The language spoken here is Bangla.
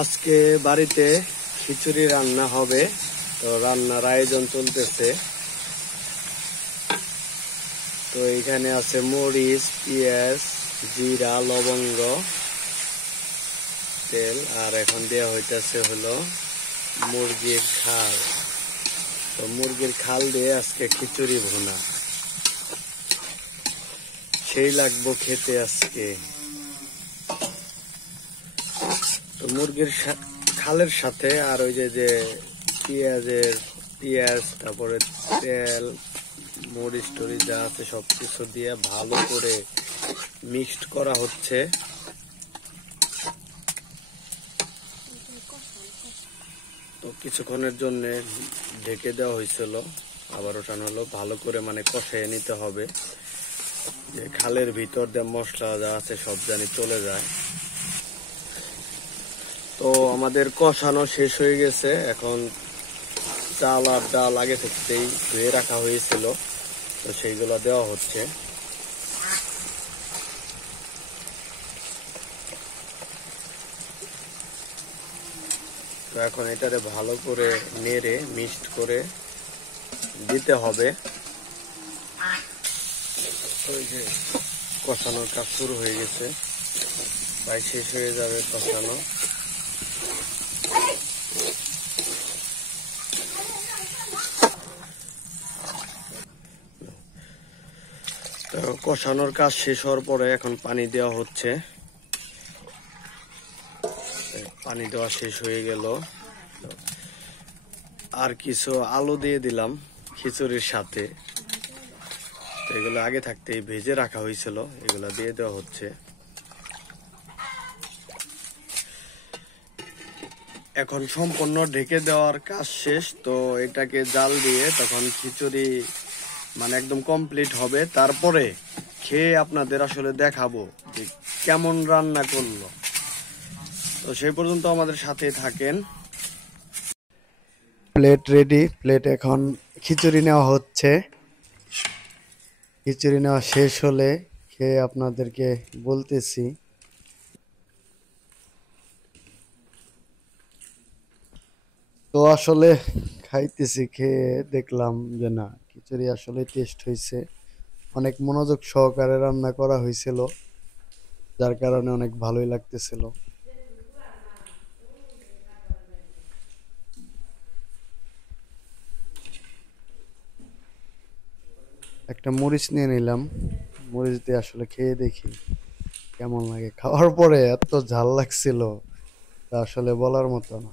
আজকে বাড়িতে খিচুড়ি রান্না হবে, তো রান্নার আয়োজন চলতেছে। তো এখানে আছে মরিচ, পেঁয়াজ, জিরা, লবঙ্গ, তেল, আর এখন দেওয়া হইতেছে হলো মুরগির খাল। তো মুরগির খাল দিয়ে আজকে খিচুড়ি ভুনা, সেই লাগবো খেতে আজকে। তো মুরগির খালের সাথে আর ওই যে পেঁয়াজ, তারপরে তেল, মরিচ টরিচ যা আছে সবকিছু দিয়ে ভালো করে মিক্সড করা হচ্ছে। তো কিছুক্ষণের জন্য ঢেকে দেওয়া হয়েছিল, আবার ওঠানো হলো। ভালো করে মানে কষিয়ে নিতে হবে, যে খালের ভিতর দিয়ে মশলা যা আছে সব জানি চলে যায়। তো আমাদের কষানো শেষ হয়ে গেছে। এখন চাল আর ডাল আগে থেকেই ধুয়ে রাখা হয়েছিল, তো সেইগুলো দেওয়া হচ্ছে। তো এখন এটারে ভালো করে নেড়ে মিক্সড করে দিতে হবে। ওই যে কষানোর কাজ শুরু হয়ে গেছে, প্রায় শেষ হয়ে যাবে কষানো। তো কষানোর কাজ শেষ হওয়ার পরে এখন পানি দেওয়া হচ্ছে। পানি দেওয়া শেষ হয়ে গেল, আর কিছু আলু দিয়ে দিলাম খিচুড়ির সাথে। এগুলো আগে থাকতেই ভেজে রাখা হয়েছিল, এগুলো দিয়ে দেওয়া হচ্ছে। এখন সম্পূর্ণ ঢেকে দেওয়ার কাজ শেষ। তো এটাকে জাল দিয়ে তখন খিচুড়ি মানে একদম কমপ্লিট হবে, তারপরে খেয়ে আপনাদের আসলে দেখাবো যে কেমন রান্না করলো। তো সেই পর্যন্ত আমাদের সাথে থাকেন। প্লেট রেডি, প্লেট এখন খিচুড়ি নেওয়া হচ্ছে। খিচুড়ি নেওয়া শেষ হলে খেয়ে আপনাদেরকে বলতেছি। তো আসলে খাইতেছি, খেয়ে দেখলাম যে না, খিচুড়ি আসলে টেস্ট হয়েছে। অনেক মনোযোগ সহকারে রান্না করা হয়েছিল, যার কারণে অনেক ভালোই লাগতেছিল। একটা মরিচ নিয়ে নিলাম, মরিচ দিয়ে আসলে খেয়ে দেখি কেমন লাগে। খাওয়ার পরে এত ঝাল লাগছিল তা আসলে বলার মতো না।